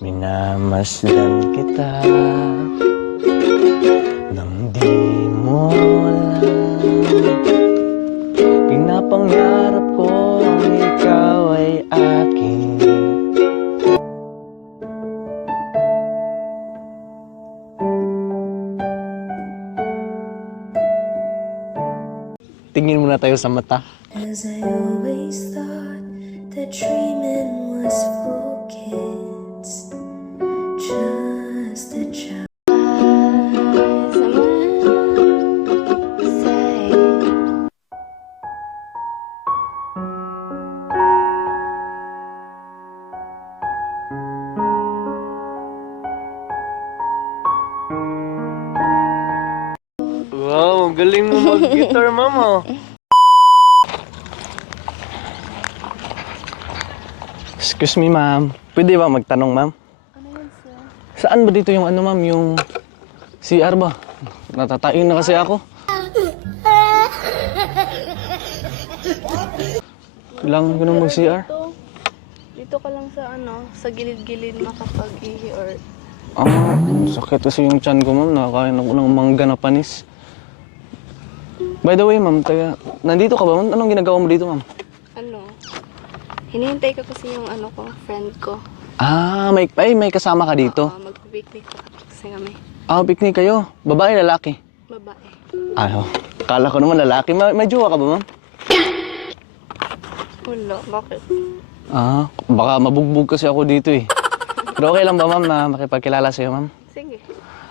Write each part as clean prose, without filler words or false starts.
Minamasdan kita nang di mo alam. Pinapangarap ko ang ikaw ay akin. Tingin muna tayo sa mata. As I always thought that dreaming was for kids, just a child. Wow, galing mo mag-guitar, mama. Excuse me, ma'am. Pwede ba magtanong, ma'am? Ano yun, sir? Saan ba dito yung ano, ma'am? Yung CR ba? Natatain na kasi ako. Kailangan ko nang mag-CR. Dito ka lang sa sa gilid-gilid makapag-ihi or... Ah, sakit kasi yung tiyan ko, ma'am. Nakakain ako ng mangga na panis. By the way, ma'am, nandito ka ba, ma'am? Anong ginagawa mo dito, ma'am? Hinihintay ko kasi yung friend ko. Ah, may kasama ka dito? Magpipiknik ko kasi kami. Ah, picnic kayo. Babae, lalaki? Babae. Ano? Kala ko naman lalaki. May jowa ka ba, ma'am? Wala, bakit? Ah, baka mabugbog kasi ako dito eh. Pero okay lang ba, ma'am, na makipagkilala sa'yo, ma'am? Sige.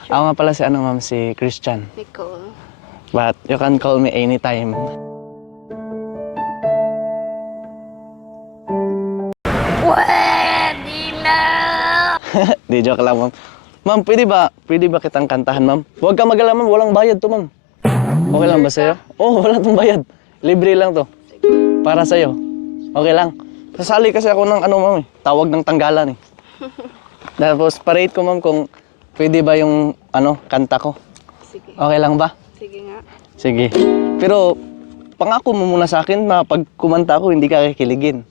Ako nga pala ma'am, si Christian. Nicole. But you can call me anytime. Pwede na! Di, joke lang, ma'am. Ma'am, pwede ba kitang kantahan, ma'am? Huwag ka mag-alala, ma'am. Walang bayad to, ma'am. Okay lang ba sa'yo? Oh, wala tong bayad. Libre lang to. Para sa'yo. Okay lang. Sasali kasi ako ng ma'am, tawag ng tanggalan, eh. Tapos, parate ko, ma'am, kung pwede ba yung, kanta ko. Sige. Okay lang ba? Sige nga. Sige. Pero, pangako mo muna sa akin na pag kumanta ako, hindi ka kikiligin.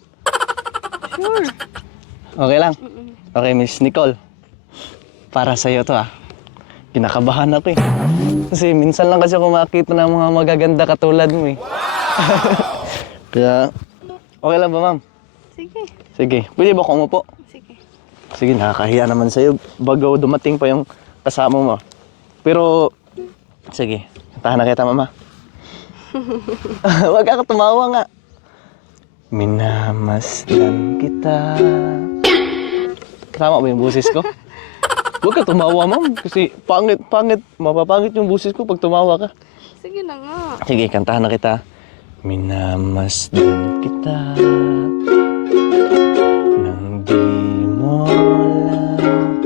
Sure. Okay lang? Okay, Miss Nicole. Para sa'yo to, Kinakabahan ako, eh. Kasi minsan lang kasi ako makakita ng mga magaganda katulad mo, eh. Kaya, okay lang ba, ma'am? Sige. Sige. Pwede ba ako umupo? Sige. Sige, nakakahiya naman sa'yo. Bago dumating pa yung kasama mo. Pero, sige. Kantahan na kita, mama. Huwag ka tumawa nga. Minamasdan kita. Tama ba yung boses ko? Huwag ka tumawa, ma'am. Kasi pangit. Mapapangit yung boses ko pag tumawa ka. Sige na nga. Sige, kantahan na kita. Minamasdan kita nang di mo alam.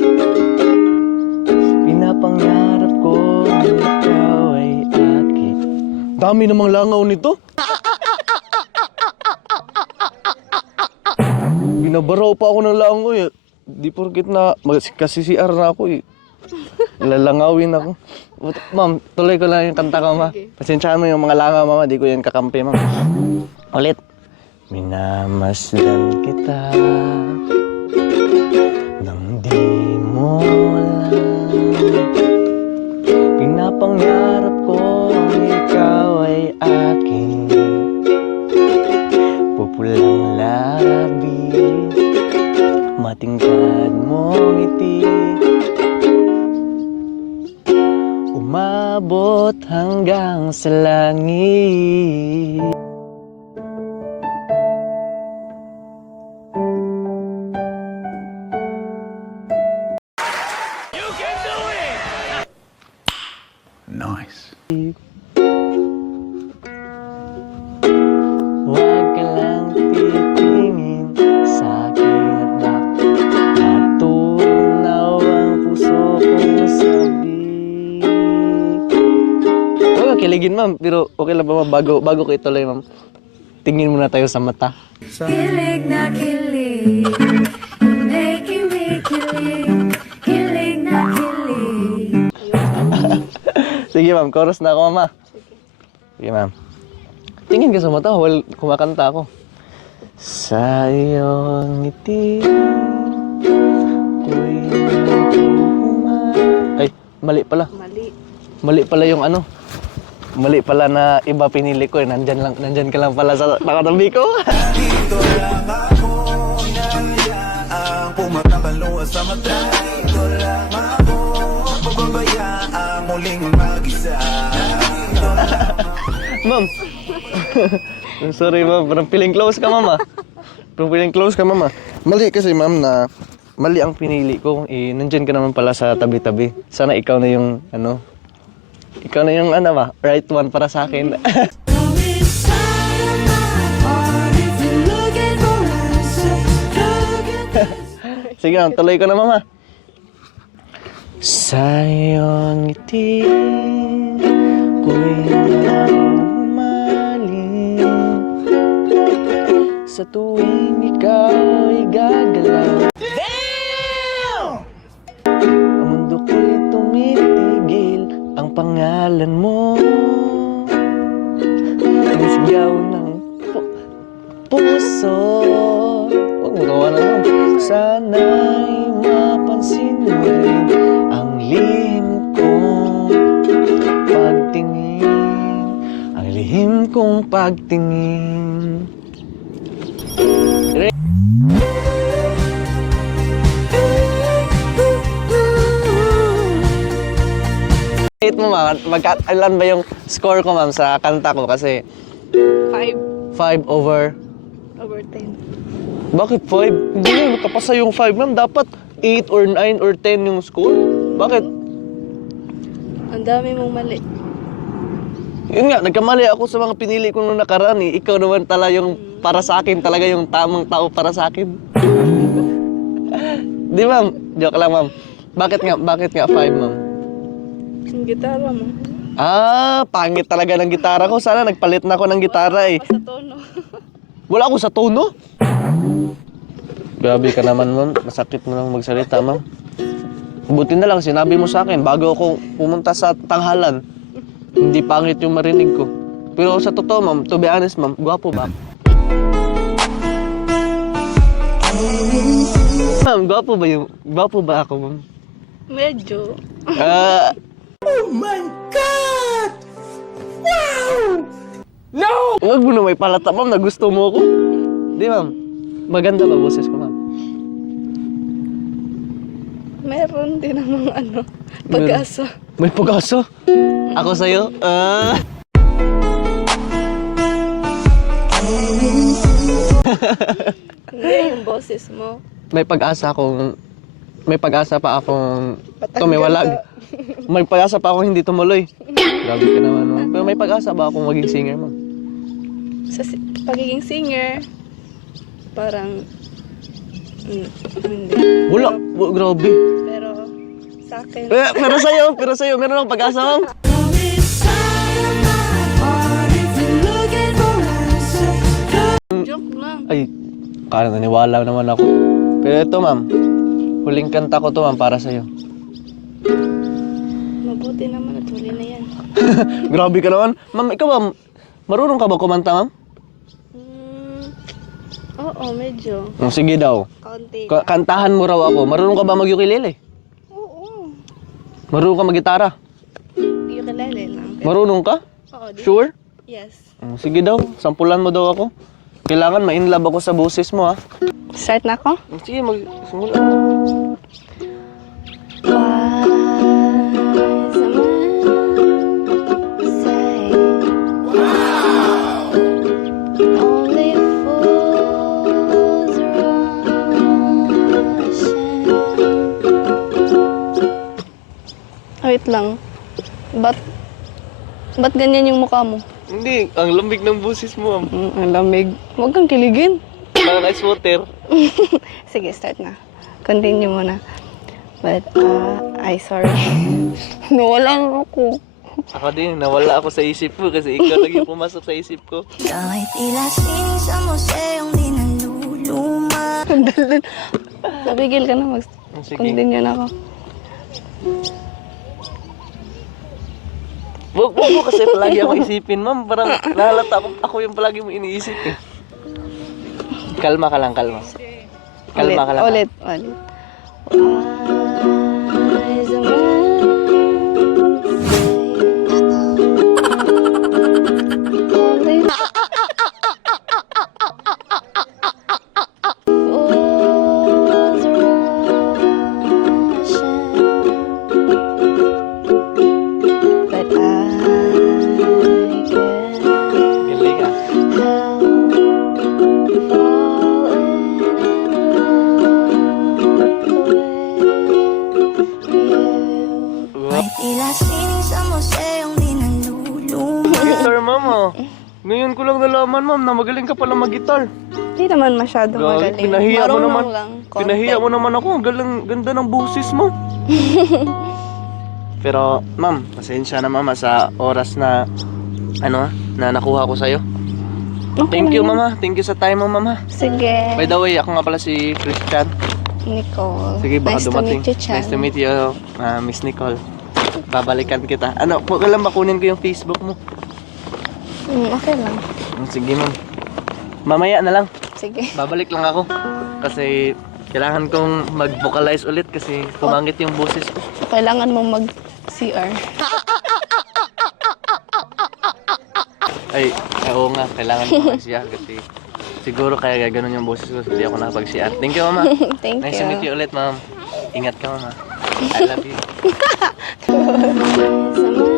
Pinapangarap ko ikaw ay akin. Dami namang langaw nito. Binabaraw pa ako ng langaw, eh. Di porkit na kasi CR na ako, eh. Lalangawin ako. Ma'am, tuloy ko lang yung kanta ko, ma. Pasensyaan mo yung mga langaw, mama. Di ko yan kakampi, ma'am. Ulit. Minamasdan kita nang di mo alam. Pinapangarap ko ikaw ay akin. Pupulang labi, matingkad mong ngiti, umabot hanggang sa langit. You can do it! Nice. Huwag ka lang titingin sa akin at matunaw ang puso kong sabi. Huwag ka kiligin, ma'am. Pero okay lang ba, ma'am? Bago ko ituloy, ma'am. Tingin muna tayo sa mata. Kilig na kilig, making me kilig, kilig na kilig. Sige, ma'am. Chorus na ako, mama. Sige, ma'am. Tingin ka sa mata while kumakanta ako. Sa iyong ngiti, ko'y Mali pala. Mali. Mali pala yung ano. Mali pala na iba pinili ko eh. Nandyan ka lang pala sa nakatabi ko. Dito lang ako inayaang pumapapaluwa sa mata. Dito lang ako pababayaang muling mag-isa. Ma'am. Sorry ma'am, parang feeling close ka mama. Parang feeling close ka mama. Mali kasi ma'am na mali ang pinili ko. Eh, nandyan ka naman pala sa tabi-tabi. Sana ikaw na yung ano. Ikaw na yung ano ba? Right one para sa akin. Sige ma'am, tuloy ko na mama. Sa iyong ngiti ko'y namaling sa tuwing ikaw'y gagalaw. Damn! Ang mundo ko'y tumitigil, ang pangalan mo ang sigaw ng puso. Huwag mo tawa naman. Sana'y mapansin mo rin ang lihim kong pagtingin, ang lihim kong pagtingin. Rate mo ma'am, ilan ba yung score ko ma'am sa kanta ko kasi 5 5 over. over 10. Bakit 5? Hindi na nakapasa yung 5 ma'am, dapat 8 or 9 or 10 yung score. Bakit? Ang dami mong mali. Yun nga, nagkamali ako sa mga pinili ko nung nakaraan eh. Ikaw naman tala yung para sa akin, talaga yung tamang tao para sa akin. Di ma'am, joke lang ma'am. Bakit nga 5 ma'am? Yung gitara mo. Ah, pangit talaga ng gitara ko. Sana nagpalit na ako ng gitara eh. Sa tono. Wala ako sa tono. Grabe ka naman ma'am, masakit mo lang magsalita ma'am. Buti na lang sinabi mo sa akin bago ako pumunta sa tanghalan. Hindi pangit yung marinig ko. Pero sa totoo ma'am, to be honest ma'am, gwapo ba? Ma'am, gwapo ba ako ma'am? Medyo. Ah, no! Huwag mo na may palata ma'am na gusto mo ako. Di ma'am, maganda ba boses ko ma'am? Meron din namang ano, pag-asa. May pag-asa? Ako sa'yo? Hindi, yung boses mo. May pag-asa pa akong tumiwalag. May pag-asa pa akong hindi tumuloy. Grabe ka naman ma'am. Pero may pag-asa ba akong maging singer ma'am? Sa pagiging singer, parang, hindi. Wala, grabe. Pero, sa akin, Pero sa'yo, meron akong pag-asa ma'am. joke lang. Ay, kaya naniwala naman ako. Pero ito ma'am, huling kanta ko to ma'am para sa'yo. Mabuti naman at huli na yan. Grabe ka naman. Ma'am, ikaw ma'am, marunong ka ba kumanta ma'am? Oo, medyo. Sige daw. Kaunti. Kantahan mo raw ako. Marunong ka ba mag-ukulele? Oo. Marunong ka mag-gitara? Hindi ko kilala lang. Marunong ka? Oo, di. Sure? Yes. Sige daw, sampulan mo daw ako. Kailangan ma-inlove ako sa boses mo ha. Start na ako? Sige, magsimula na. Only fools rush in. Wait lang. Ba't ganyan yung mukha mo? Hindi, ang lambig ng boses mo. Ang lamig. Huwag kang kiligin. Parang ice water. Sige, start na. Continue mo na. But, sorry. Nawala na ako. Ako din, nawala ako sa isip ko kasi ikaw lagi pumasok sa isip ko. Kahit tila sining sa museong di naluluma. Napigil ka na. Sige. Continue na ako. Wag mo kasi palagi ako isipin, ma'am. Parang nahalata ako yung palagi mo iniisip eh. Kalma ka lang, kalma. Kalma ka lang. Ulit. Wise a man Ngayon ko lang nalaman, ma'am, na magaling ka pala mag-guitar. Hindi naman masyado Gagi, magaling. pinahiya mo Marunong naman. lang. konti. Pinahiya mo naman ako. Ang ganda ng boses mo. Pero, ma'am, pasensya na, mama, sa oras na, na nakuha ko sa'yo. Okay Thank you, lang. mama. Thank you sa time mo, mama. Sige. By the way, ako nga pala si Christian. Nicole. Sige, baka Nice dumating. to meet you, Chan. Nice to meet you, Miss Nicole. Babalikan kita. Huwag lang makunin ko yung Facebook mo. Okay lang. Sige, ma'am. Mamaya na lang. Sige. Babalik lang ako. Kasi kailangan kong mag-vocalize ulit kasi pumangit yung boses ko. Kailangan mong mag-CR. Ay, oo nga. Kailangan ko mag-CR kasi siguro kaya gano'n yung boses ko. Hindi ako nakapag-CR. Thank you, mama. Thank Nice you. to meet you ulit, ma'am. Ingat ka, mama. I love you. Sama